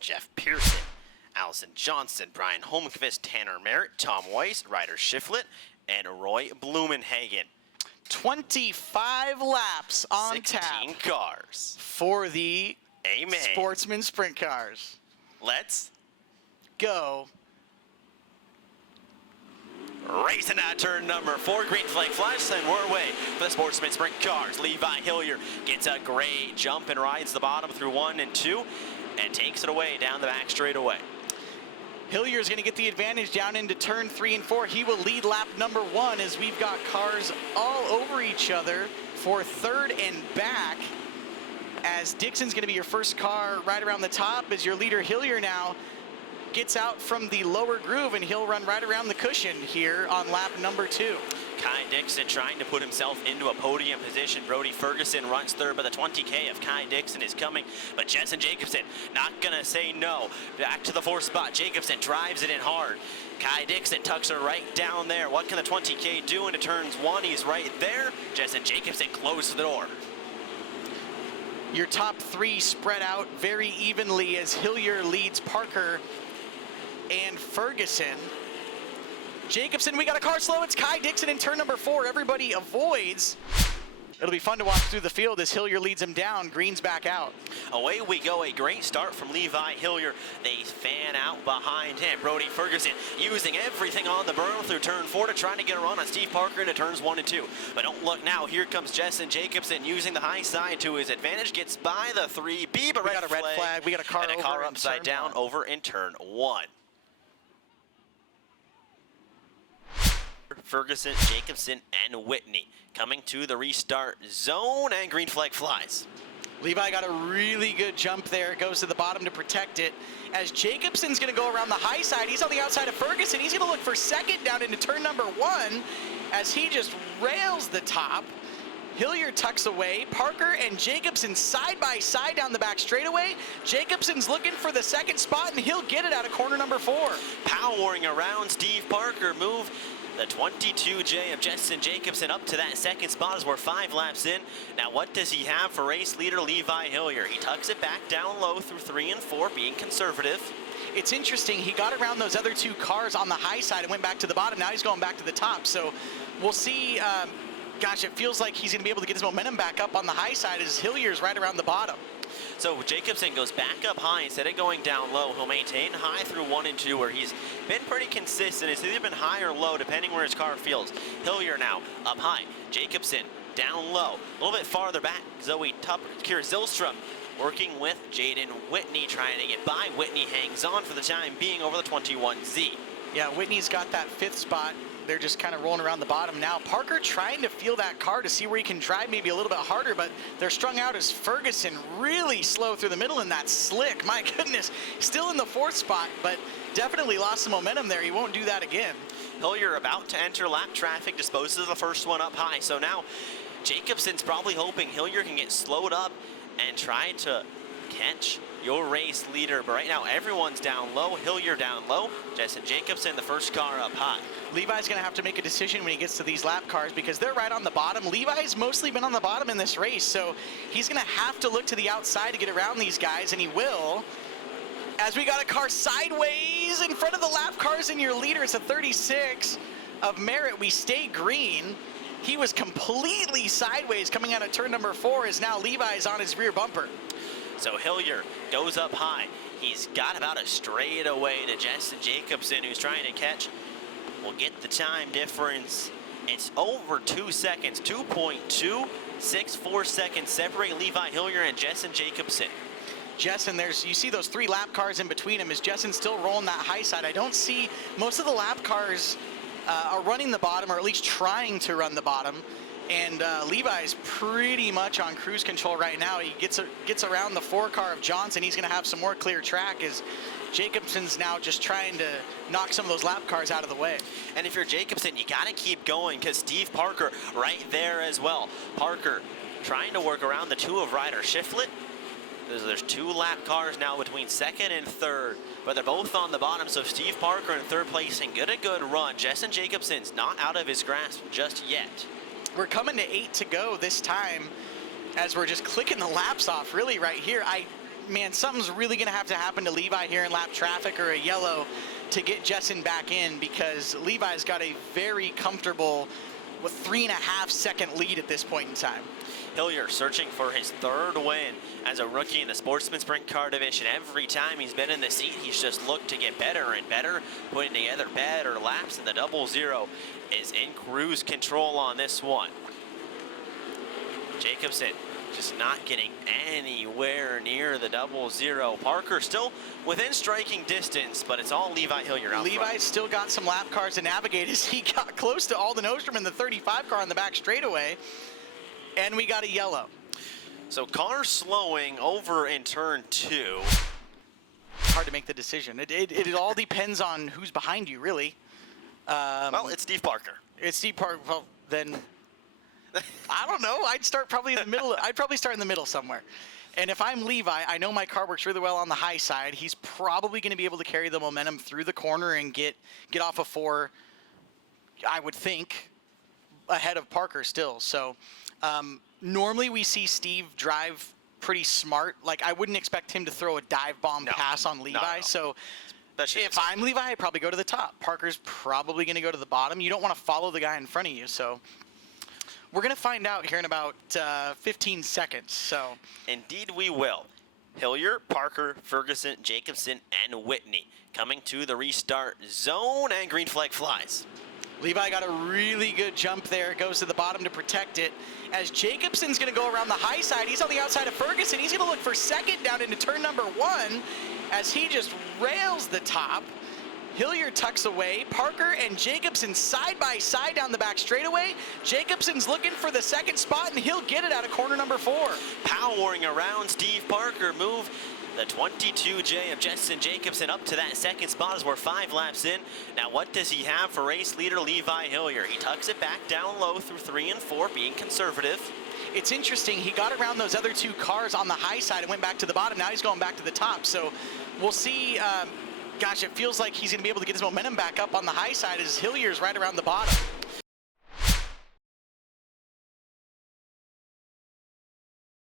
Jeff Pearson, Allison Johnson, Brian Holmqvist, Tanner Merritt, Tom Weiss, Ryder Shiflett, and Roy Blumenhagen. 25 laps on 16 tap cars for the Sportsman sprint cars. Let's go. Racing at turn number 4, green flag flash, and we're away for the Sportsman sprint cars. Levi Hiler gets a great jump and rides the bottom through 1 and 2 and takes it away down the back straightaway. Hillier is going to get the advantage down into turn 3 and 4. He will lead lap number 1 as we've got cars all over each other for third and back. As Dixon's going to be your first car right around the top as your leader Hillier now gets out from the lower groove, and he'll run right around the cushion here on lap number 2. Kai Dixon trying to put himself into a podium position. Brody Ferguson runs third, but the 20K of Kai Dixon is coming. But Jessen Jacobson not going to say no. Back to the 4th spot. Jacobson drives it in hard. Kai Dixon tucks her right down there. What can the 20K do into turns 1? He's right there. Jessen Jacobson closes the door. Your top 3 spread out very evenly as Hillier leads Parker and Ferguson. Jacobson, we got a car slow. It's Kai Dixon in turn number 4. Everybody avoids. It'll be fun to watch through the field as Hillier leads him down. Green's back out. Away we go. A great start from Levi Hillier. They fan out behind him. Brody Ferguson using everything on the berm through turn 4 to try to get a run on Steve Parker into turns 1 and 2. But don't look now. Here comes Jessen Jacobson using the high side to his advantage. Gets by the 3B, but we got a red flag. We got a car and a car upside down over in turn 1. Ferguson, Jacobson, and Whitney coming to the restart zone, and green flag flies. Levi got a really good jump there. Goes to the bottom to protect it. As Jacobson's going to go around the high side, he's on the outside of Ferguson. He's going to look for second down into turn number 1 as he just rails the top. Hillier tucks away. Parker and Jacobson side by side down the back straightaway. Jacobson's looking for the second spot, and he'll get it out of corner number 4. Powering around Steve Parker, move the 22J of Jessen Jacobson up to that second spot as we're 5 laps in. Now what does he have for race leader Levi Hillier? He tucks it back down low through 3 and 4, being conservative. It's interesting, he got around those other 2 cars on the high side and went back to the bottom. Now he's going back to the top. So we'll see. Gosh, it feels like he's going to be able to get his momentum back up on the high side as Hillier's right around the bottom. So Jacobson goes back up high instead of going down low. He'll maintain high through 1 and 2 where he's been pretty consistent. It's either been high or low depending where his car feels. Hillier now up high. Jacobson down low. A little bit farther back. Zoe Tupper, Kira Zilstrom working with Jaden Whitney trying to get by. Whitney hangs on for the time being over the 21Z. Yeah, Whitney's got that 5th spot. They're just kind of rolling around the bottom now. Parker trying to feel that car to see where he can drive maybe a little bit harder, but they're strung out as Ferguson really slow through the middle in that slick. My goodness, still in the 4th spot, but definitely lost some momentum there. He won't do that again. Hillier about to enter lap traffic, disposes of the first one up high. So now Jacobson's probably hoping Hillier can get slowed up and try to catch your race leader. But right now everyone's down low. Hillier down low. Jessen Jacobson, the first car up high. Levi's going to have to make a decision when he gets to these lap cars because they're right on the bottom. Levi's mostly been on the bottom in this race, so he's going to have to look to the outside to get around these guys, and he will. As we got a car sideways in front of the lap cars, and your leader is a 36 of Merritt. We stay green. He was completely sideways coming out of turn number 4 as now Levi's on his rear bumper. So Hillier goes up high. He's got about a straight away to Jessen Jacobson, who's trying to catch. We'll get the time difference. It's over 2 seconds, 2.264 seconds separating Levi Hillier and Jessen Jacobson. Jessen, you see those 3 lap cars in between him. Is Jessen still rolling that high side? I don't see, most of the lap cars are running the bottom, or at least trying to run the bottom. And Levi's pretty much on cruise control right now. He gets around the 4 car of Johnson. He's going to have some more clear track as Jacobson's now just trying to knock some of those lap cars out of the way. And if you're Jacobson, you got to keep going because Steve Parker right there as well. Parker trying to work around the 2 of Ryder Shiflett. There's 2 lap cars now between 2nd and 3rd, but they're both on the bottom, so Steve Parker in 3rd place and get a good run. Jessen Jacobson's not out of his grasp just yet. We're coming to 8 to go this time as we're just clicking the laps off really right here. man, something's really going to have to happen to Levi here in lap traffic or a yellow to get Jessen back in, because Levi's got a very comfortable 3.5-second lead at this point in time. Hillier searching for his third win as a rookie in the Sportsman Sprint Car Division. Every time he's been in the seat, he's just looked to get better and better, putting together better laps, and the 00 is in cruise control on this one. Jacobson just not getting anywhere near the 00. Parker still within striking distance, but it's all Levi Hillier out Levi's front. still got some lap cars to navigate as he got close to Alden Ostrom in the 35 car on the back straightaway, and we got a yellow. So car slowing over in turn 2. Hard to make the decision. It all depends on who's behind you, really. Well, it's Steve Parker. It's Steve Parker. Well, then I don't know. I'd start probably in the middle. I'd probably start in the middle somewhere. And if I'm Levi, I know my car works really well on the high side. He's probably going to be able to carry the momentum through the corner and get off of 4, I would think, ahead of Parker still. So normally we see Steve drive pretty smart. Like, I wouldn't expect him to throw a dive bomb pass on Levi. No. So if I'm Levi, I'd probably go to the top. Parker's probably going to go to the bottom. You don't want to follow the guy in front of you. So we're going to find out here in about 15 seconds. So indeed we will. Hillier, Parker, Ferguson, Jacobson, and Whitney coming to the restart zone, and green flag flies. Levi got a really good jump there. Goes to the bottom to protect it. As Jacobson's going to go around the high side, he's on the outside of Ferguson. He's going to look for second down into turn number 1 as he just rails the top. Hillier tucks away. Parker and Jacobson side by side down the back straightaway. Jacobson's looking for the second spot, and he'll get it out of corner number 4. Powering around Steve Parker, move the 22J of Jessen Jacobson up to that second spot as we're 5 laps in. Now what does he have for race leader Levi Hillier? He tucks it back down low through 3 and 4, being conservative. It's interesting, he got around those other 2 cars on the high side and went back to the bottom. Now he's going back to the top. So we'll see. Gosh, it feels like he's going to be able to get his momentum back up on the high side as Hillier's right around the bottom.